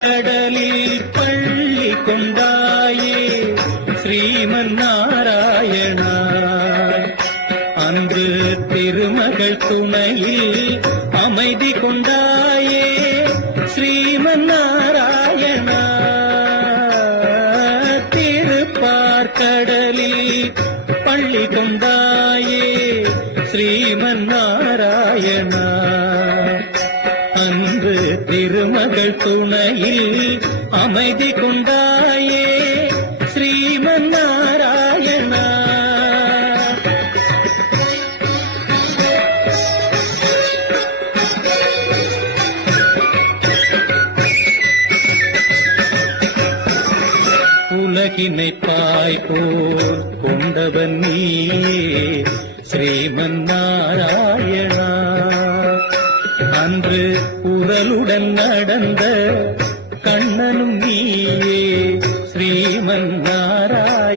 கடலில் பள்ளி கொண்டாயே ஸ்ரீமன் நாராயணா. அன்று திருமகள் துணையில் அமைதி கொண்டாயே ஸ்ரீமன் நாராயணா. திருப்பார்கடலில் பள்ளி கொண்டாயே ஸ்ரீமன் நாராயணா. அன்று திருமகள் துணையில் அமைதி கொண்டாயே ஸ்ரீமன் நாராயணா. உலகினை பாய்போல் கொண்டவன் நீயே ஸ்ரீமன் நாராயணா. அன்று உரலுடன் நடந்த கண்ணனும் நீயே ஸ்ரீமன் நாராயணா.